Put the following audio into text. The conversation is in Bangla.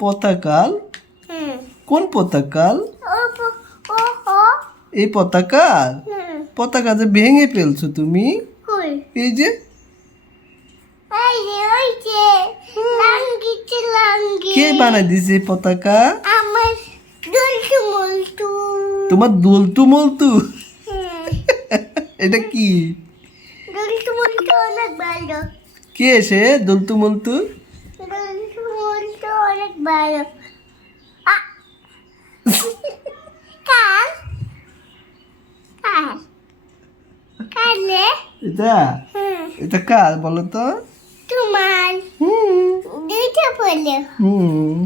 পতাকাল? হুম কোন পতাকাল? ও ও ও এই পতাকাল? হুম পতাকা যে ভেঙে ফেলছো তুমি। কই এই যে ওই যে লাঙ্গিতে লাঙ্গি কে বানাই দিছে এই পতাকা? আমার দুলটু মুলটু তোমার দুলতু মলতু? হুম এটা কি? দুলটু মুলটু অনেক ভালো কে সে দুলতু মলতু? দুলটু মুলটু অনেক ভালো আ কাল কাল কালে এটা হুম এটা কার বলো তো? তোমার হুম দুইটা বলে হুম